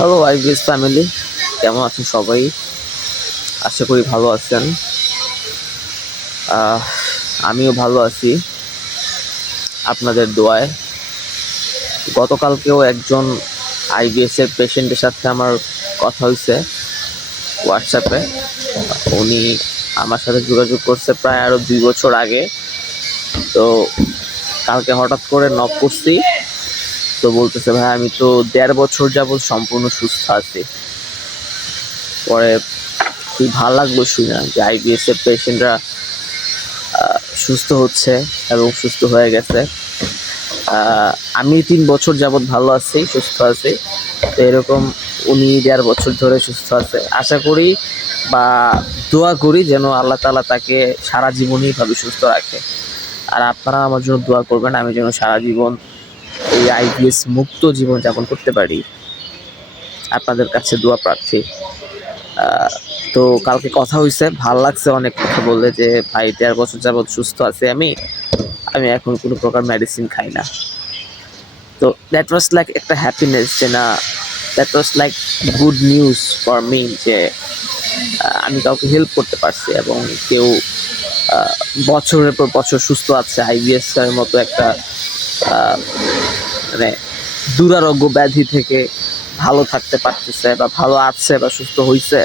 Hello IBS family, কেমন আছেন সবাই? আশা করি ভালো আছেন। আহ, আমিও ভালো আছি আপনাদের দোয়ায়। গতকালকেও একজন আইবিএস এর পেশেন্টের সাথে আমার কথা হয়েছে হোয়াটসঅ্যাপে। উনি আমার সাথে যোগাযোগ করছে প্রায় আরও 2 বছর আগে। তো কালকে হঠাৎ করে নক করছি, তো বলতেছে ভাই আমি তো 1.5 বছর যাবৎ সম্পূর্ণ সুস্থ আছি। পরে খুবই ভালো লাগলো শুনে যে আইবিএস এর পেশেন্টরা সুস্থ হচ্ছে এবং সুস্থ হয়ে গেছে। আমি 3 বছর যাবৎ ভালো আছি, সুস্থ আছি। তো এরকম উনি 1.5 বছর ধরে সুস্থ আছে। আশা করি বা দোয়া করি যেন আল্লাহ তাআলা তাকে সারা জীবনই ভাবে সুস্থ রাখে। আর আপনারা আমার জন্য দোয়া করবেন, আমি যেন সারা জীবন এই আইবিএস মুক্ত জীবন যাপন করতে পারি। আপনাদের কাছে দোয়া প্রার্থী। তো কালকে কথা হয়েছে, ভাল লাগছে অনেক কথা বললে যে ভাই 1.5 বছর যাবৎ সুস্থ আছি আমি আমি এখন কোনো প্রকার মেডিসিন খাই না। তো দ্যাট ওয়াজ লাইক একটা হ্যাপিনেস, যে না, that was like good news for me, যে আমি কাউকে হেল্প করতে পারছি এবং কেউ আহ, বছরের পর বছর সুস্থ আছে আইবিএস এর মতো একটা আহ, মানে দুরারোগ্য ব্যাধি থেকে ভালো থাকতে পারতেছে বা ভালো আছে বা সুস্থ হয়েছে।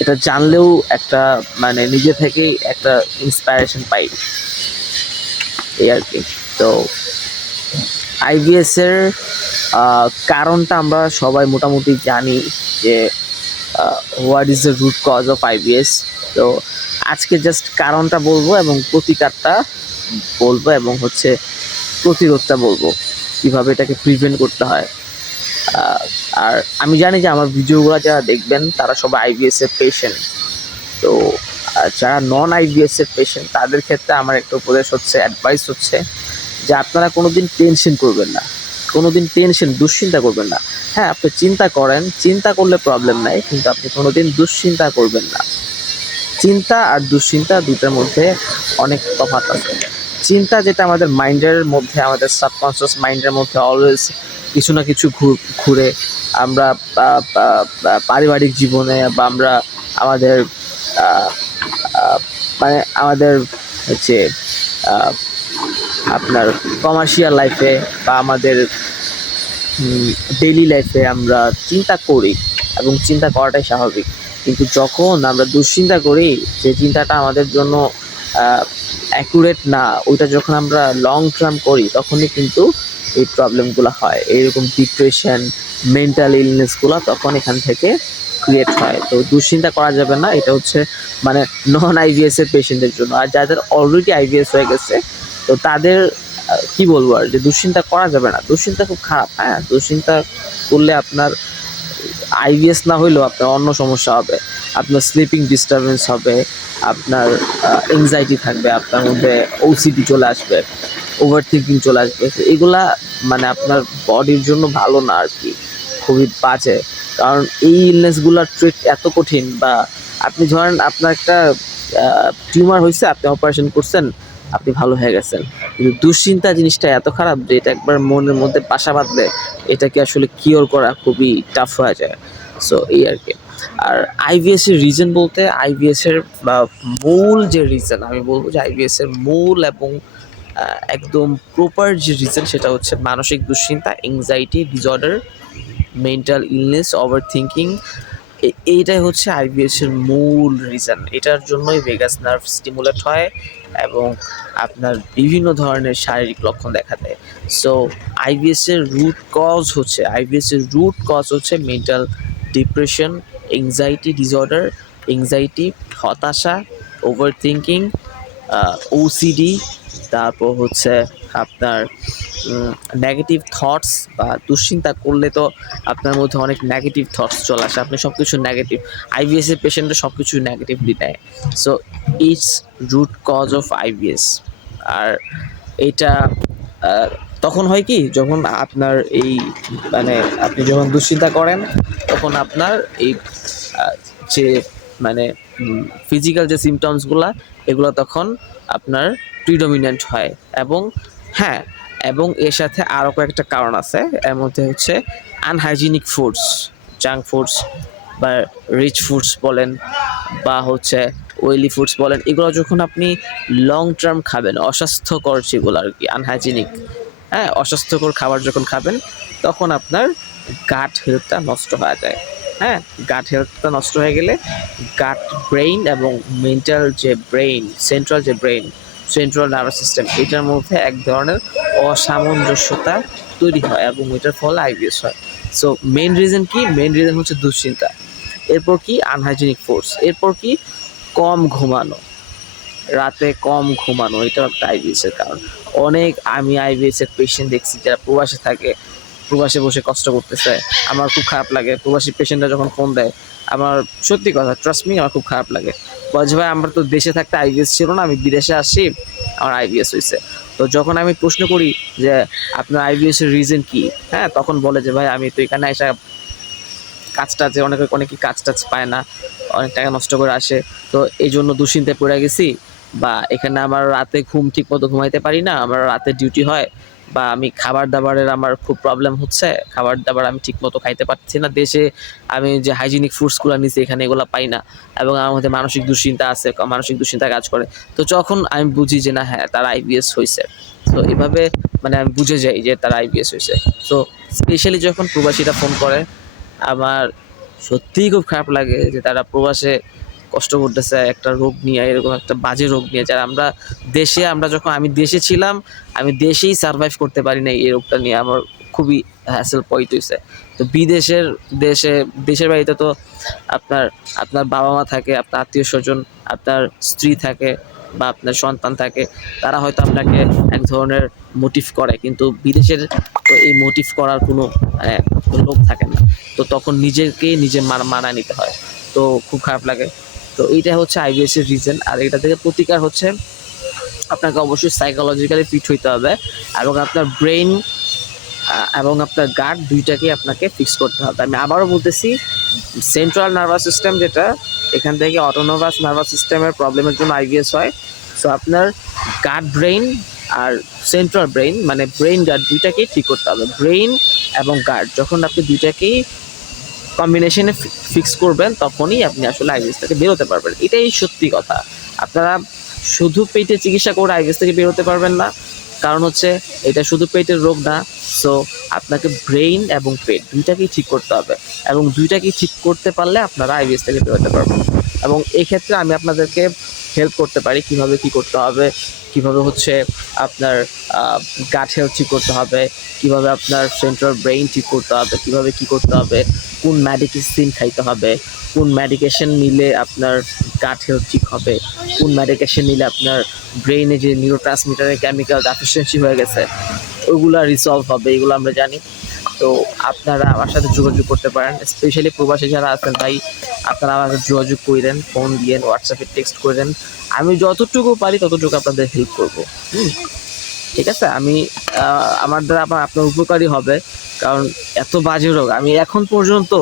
এটা জানলেও একটা নিজে থেকেই একটা ইন্সপায়ারেশন পাই, এই আর কি। তো আইবিএস এর কারণটা আমরা সবাই মোটামুটি জানি যে what is the root cause of IBS. তো আজকে জাস্ট কারণটা বলবো এবং প্রতিকারটা বলবো এবং প্রতিরোধটা বলবো, কিভাবে এটাকে প্রিভেন্ট করতে হয়। আর আমি জানি যে আমার ভিডিওগুলো যারা দেখবেন তারা সবাই আইবিএস এর পেশেন্ট। তো যারা নন আইবিএস এর পেশেন্ট তাদের ক্ষেত্রে আমার একটা উপদেশ হচ্ছে, অ্যাডভাইস হচ্ছে যে আপনারা কোনোদিন টেনশন করবেন না, কোনোদিন দুশ্চিন্তা করবেন না। হ্যাঁ, আপনি চিন্তা করেন, চিন্তা করলে প্রবলেম নাই, কিন্তু আপনি কোনোদিন দুশ্চিন্তা করবেন না। চিন্তা আর দুশ্চিন্তা দুটার মধ্যে অনেক তফাৎ আছে। চিন্তা যেটা আমাদের মাইন্ডের মধ্যে, আমাদের সাবকনসিয়াস মাইন্ডের মধ্যে অলওয়েজ কিছু না কিছু ঘুরে। আমরা পারিবারিক জীবনে বা আমরা আমাদের আহ, আহ, আমাদের হচ্ছে আপনার কমার্শিয়াল লাইফে বা আমাদের ডেইলি লাইফে আমরা চিন্তা করি এবং চিন্তা করাটাই স্বাভাবিক। কিন্তু যখন আমরা দুশ্চিন্তা করি, যে চিন্তাটা আমাদের জন্য অ্যাকুরেট না, ওইটা যখন আমরা লং টার্ম করি তখনই কিন্তু এই প্রবলেমগুলো হয়। এইরকম ডিপ্রেশন, মেন্টাল ইলনেসগুলো তখন এখান থেকে ক্রিয়েট হয়। তো দুশ্চিন্তা করা যাবে না, এটা হচ্ছে নন আইভিএস এর পেশেন্টের জন্য। আর যাদের অলরেডি আইভিএস হয়ে গেছে, তো তাদের কি বলবো আর, যে দুশ্চিন্তা করা যাবে না। দুশ্চিন্তা খুব খারাপ। হ্যাঁ, দুশ্চিন্তা করলে আপনার আইবিএস না হইলেও আপনার অন্য সমস্যা হবে। আপনার স্লিপিং ডিস্টারবেন্স হবে, আপনার এংজাইটি থাকবে, আপনার মধ্যে ওসিডি চলে আসবে, ওভার থিঙ্কিং চলে আসবে। তো এগুলা আপনার বডির জন্য ভালো না আর কি, খুবই বাজে। কারণ এই ইলনেসগুলার ট্রিট এত কঠিন। বা আপনি ধরেন আপনার একটা টিউমার হয়েছে, আপনি অপারেশন করছেন, আপনি ভালো হয়ে গেছেন। কিন্তু দুশ্চিন্তা জিনিসটা এত খারাপ যে এটা একবার মনের মধ্যে বাসা বাঁধলে এটাকে আসলে কিওর করা খুবই টাফ হয়ে যায়। সো এই আর কি। আর আইভিএস এর রিজন বলতে, আইভিএস এর মূল যে রিজন, আমি বলবো যে আইভিএস এর মূল এবং একদম প্রপার যে রিজন, সেটা হচ্ছে মানসিক দুশ্চিন্তা, anxiety disorder, mental illness, over thinking. এইটাই হচ্ছে আইবিএস এর মূল রিজন। এটার জন্যই ভেগাস নার্ভ স্টিমুলেট হয় এবং আপনার বিভিন্ন ধরনের শারীরিক লক্ষণ দেখা দেয়। সো আইবিএস এর রুট কজ হচ্ছে mental depression, anxiety disorder, anxiety, হতাশা, ওভার থিঙ্কিং, ওসিডি, তারপর হচ্ছে আপনার নেগেটিভ থটস। বা দুশ্চিন্তা করলে তো আপনার মধ্যে অনেক নেগেটিভ থটস চলে আসে, আপনি সব কিছু নেগেটিভ। আইবিএস এর পেশেন্টরা সব কিছু নেগেটিভলি নেয়। So it's root cause of IBS. আর এটা তখন হয় কি, যখন আপনার এই আপনি যখন দুশ্চিন্তা করেন, তখন আপনার এই যে ফিজিক্যাল যে সিমটমসগুলা, এগুলো তখন আপনার প্রিডমিনেন্ট হয়। এবং হ্যাঁ, এবং এর সাথে আরও কয়েকটা কারণ আছে। এর মধ্যে হচ্ছে আনহাইজিনিক ফুডস, জাঙ্ক ফুডস বা রিচ ফুডস বলেন বা হচ্ছে ওয়েলি ফুডস বলেন, এগুলো যখন আপনি লং টার্ম খাবেন, অস্বাস্থ্যকর যেগুলো আর কি আনহাইজিনিক, হ্যাঁ, অস্বাস্থ্যকর খাবার যখন খাবেন তখন আপনার গাট হেলথটা নষ্ট হয়ে যায়। হ্যাঁ, গাট হেলথটা নষ্ট হয়ে গেলে গাট ব্রেইন এবং মেন্টাল যে ব্রেইন, সেন্ট্রাল নার্ভাস সিস্টেম, এটার মধ্যে এক ধরনের অসামঞ্জস্যতা তৈরি হয় এবং এটার ফলে আইবিএস হয়। সো মেইন রিজন কি? মেইন রিজন হচ্ছে দুশ্চিন্তা। এরপর কি? Unhygienic foods. এরপর কি? কম ঘুমানো, রাতে কম ঘুমানো, এটা একটা আইবিএস এর কারণ। আমি আইবিএস এর পেশেন্ট দেখছি যারা প্রবাসে থাকে, প্রবাসে বসে কষ্ট করতেছে। আমার খুব খারাপ লাগে প্রবাসী পেশেন্টরা যখন ফোন দেয়। আমার সত্যি কথা, ট্রাস্ট মি, আমার খুব খারাপ লাগে। বলছে ভাই আমার তো দেশে থাকতে আইবিএস ছিল না, আমি বিদেশে আসি, আমার আইবিএস হয়েছে। তো যখন আমি প্রশ্ন করি যে আপনার আইবিএস এর রিজন কি, হ্যাঁ, তখন বলে যে ভাই আমি তো এখানে এসে কাজটা, যে অনেকে কাজ টাজ পায় না, অনেক টাকা নষ্ট করে আসে, তো এই জন্য দুশ্চিন্তায় পড়ে গেছি, বা এখানে আমার রাতে ঘুম ঠিক মতো ঘুমাইতে পারি না, আমার রাতে ডিউটি হয়, বা আমি খাবার দাবারের আমার খুব প্রবলেম হচ্ছে, খাবার দাবার আমি ঠিক মতো খাইতে পারছি না দেশে, আমি যে হাইজিনিক ফুডসগুলো নিচ্ছি এখানে এগুলো পাই না, এবং আমার মধ্যে মানসিক দুশ্চিন্তা আছে, মানসিক দুশ্চিন্তা কাজ করে। তো যখন আমি বুঝি যে না, হ্যাঁ, তার আইবিএস হয়েছে, তো এভাবে মানে আমি বুঝে যাই যে তার আইবিএস হয়েছে। তো স্পেশালি যখন প্রবাসীরা ফোন করে, আমার সত্যিই খুব খারাপ লাগে যে তারা প্রবাসে কষ্ট করতেছে একটা রোগ নিয়ে, এরকম একটা বাজে রোগ নিয়ে, যারা আমি দেশে ছিলাম, আমি দেশেই সার্ভাইভ করতে পারি না এই রোগটা নিয়ে, আমার খুবই হ্যাসেল পয়েন্ট হয়েছে। তো দেশের বাড়িতে তো আপনার আপনার বাবা মা থাকে, আপনার আত্মীয় স্বজন, আপনার স্ত্রী থাকে বা আপনার সন্তান থাকে, তারা হয়তো আপনাকে এক ধরনের মোটিভ করে, কিন্তু বিদেশের তো এই মোটিভ করার কোনো লোক থাকে না। তো তখন নিজে মানায় নিতে হয়, তো খুব খারাপ লাগে। তো এইটা হচ্ছে আইবিএস এর রিজন। আর এটা থেকে প্রতিকার হচ্ছে আপনাকে অবশ্যই সাইকোলজিক্যালি ফিট হইতে হবে, এবং আপনার ব্রেইন এবং আপনার গাট দুইটাকেই আপনাকে ফিক্স করতে হবে। আমি আবারও বলতেছি, সেন্ট্রাল নার্ভাস সিস্টেম যেটা, এখান থেকে অটোনোমাস নার্ভাস সিস্টেমের প্রবলেমের জন্য আইবিএস হয়। সো আপনার গাট ব্রেইন আর সেন্ট্রাল ব্রেইন, মানে ব্রেইন গাট দুইটাকেই ঠিক করতে হবে। ব্রেইন এবং গাট যখন আপনি দুইটাকেই কম্বিনেশনে ফিক্স করবেন, তখনই আপনি আসলে আইবিএস থেকে বেরোতে পারবেন। এটাই সত্যি কথা। আপনারা শুধু পেটে চিকিৎসা করে আইবিএস থেকে বেরোতে পারবেন না, কারণ হচ্ছে এটা শুধু পেটের রোগ না। সো আপনাকে ব্রেইন এবং পেট দুইটাকেই ঠিক করতে হবে, এবং দুইটাকেই ঠিক করতে পারলে আপনারা আইবিএস থেকে বেরোতে পারবেন। এবং এই ক্ষেত্রে আমি আপনাদেরকে হেল্প করতে পারি, কিভাবে কি করতে হবে, কিভাবে হচ্ছে আপনার গাট হেলথ ঠিক করতে হবে, কিভাবে আপনার সেন্ট্রাল ব্রেইন ঠিক করতে হবে, কিভাবে কি করতে হবে, কোন মেডিকেশন খাইতে হবে, কোন মেডিকেশন নিলে আপনার গাট হেলথ ঠিক হবে, কোন মেডিকেশন নিলে আপনার ব্রেইনে যে নিউরোট্রান্সমিটারের কেমিক্যাল ডেফিসিয়েন্সি হয়ে গেছে ওইগুলো রিসলভ হবে, এগুলো আমরা জানি। তো আপনারা আমার সাথে যোগাযোগ করতে পারেন, স্পেশালি প্রবাসী যারা আছেন ভাই, আপনারা আমার সাথে যোগাযোগ করেন, ফোন দিয়েন, হোয়াটসঅ্যাপে টেক্সট করেন, আমি যতটুকু পারি ততটুকু আপনাদের হেল্প করবো। ঠিক আছে? আমার দ্বারা আপনার উপকারী হবে, কারণ এত বাজে রোগ আমি এখন পর্যন্ত,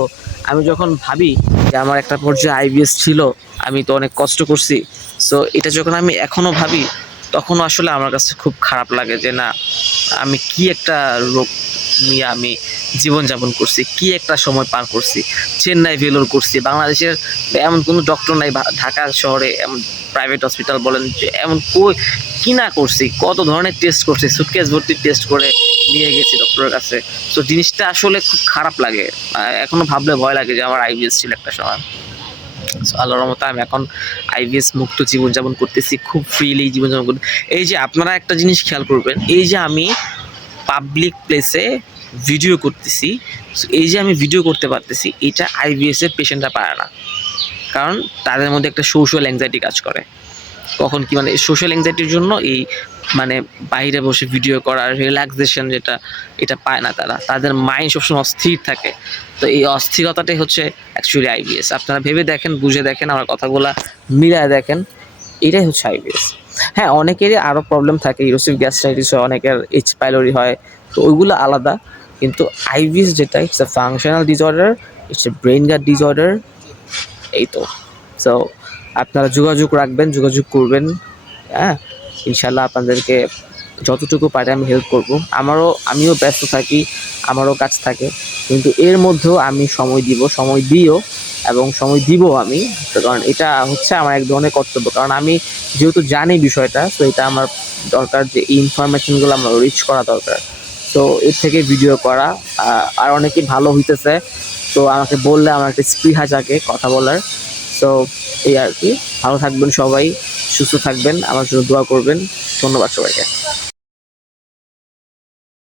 আমি যখন ভাবি যে আমার একটা পর্যায়ে আইবিএস ছিল, আমি তো অনেক কষ্ট করছি, সো এটা যখন আমি এখনো ভাবি, তখন আসলে আমার কাছে খুব খারাপ লাগে যে না, আমি কি একটা রোগ নিয়ে আমি জীবনযাপন করছি, কি একটা সময় পার করছি, চেন্নাই ভেলোর করছি, বাংলাদেশের এমন কোনো ডক্টর নাই, ঢাকা শহরে এমন প্রাইভেট হসপিটাল বলেন যে এমন কি না করছি, কত ধরনের টেস্ট করছি, সুটকেস ভর্তি টেস্ট করে নিয়ে গেছি ডক্টরের কাছে। তো জিনিসটা আসলে খুব খারাপ লাগে, এখনো ভাবলে ভয় লাগে যে আমার আইবিএস ছিল একটা সময়। সো আল্লাহর রহমতে আমি এখন আইবিএস মুক্ত জীবনযাপন করতেছি, খুব ফ্রিলি জীবনযাপন করতে। এই যে আপনারা একটা জিনিস খেয়াল করবেন, এই যে আমি পাবলিক প্লেসে ভিডিও করতেছি, এই যে আমি ভিডিও করতে পারতেছি, এটা আইবিএস এর পেশেন্টরা পারে না, কারণ তাদের মধ্যে একটা সোশ্যাল অ্যাংজাইটি কাজ করে। কখন কি, মানে সোশ্যাল অ্যাংজাইটির জন্য এই মানে বাইরে বসে ভিডিও করার রিল্যাক্সেশন যেটা, এটা পায় না তারা, তাদের মাইন্ড সবসময় অস্থির থাকে। তো এই অস্থিরতাটাই হচ্ছে অ্যাকচুয়ালি আইবিএস। আপনারা ভেবে দেখেন, বুঝে দেখেন, আমার কথাগুলা মিলায় দেখেন, এটাই হচ্ছে আইবিএস। হ্যাঁ, অনেকেরই আরও প্রবলেম থাকে, ইউরোসিভ গ্যাস্ট্রাইটিস হয়, অনেকের এইচ পাইলোরি হয়, তো ওইগুলো আলাদা। কিন্তু আইবিএস যেটা, it's a functional disorder, it's a brain gut disorder, এই তো। সো আপনারা যোগাযোগ রাখবেন, যোগাযোগ করবেন, হ্যাঁ, ইনশাল্লাহ আপনাদেরকে যতটুকু পারি আমি হেল্প করব। আমিও ব্যস্ত থাকি, আমারও কাজ থাকে, কিন্তু এর মধ্যেও আমি সময় দিও এবং সময় দিব আমি। তো কারণ এটা হচ্ছে আমার এক ধরনের কর্তব্য। কারণ আমি যেহেতু জানি বিষয়টা, সো এটা আমার দরকার যে এই ইনফরমেশনগুলো আমার রিচ করা দরকার। তো এর থেকে ভিডিও করা আর অনেকেই ভালো হইতেছে। তো আমাকে বললে আমার একটা স্পৃহা জাগে কথা বলার। সো এই আর কি। ভালো থাকবেন সবাই, সুস্থ থাকবেন, আমার জন্য দোয়া করবেন। ধন্যবাদ সবাইকে।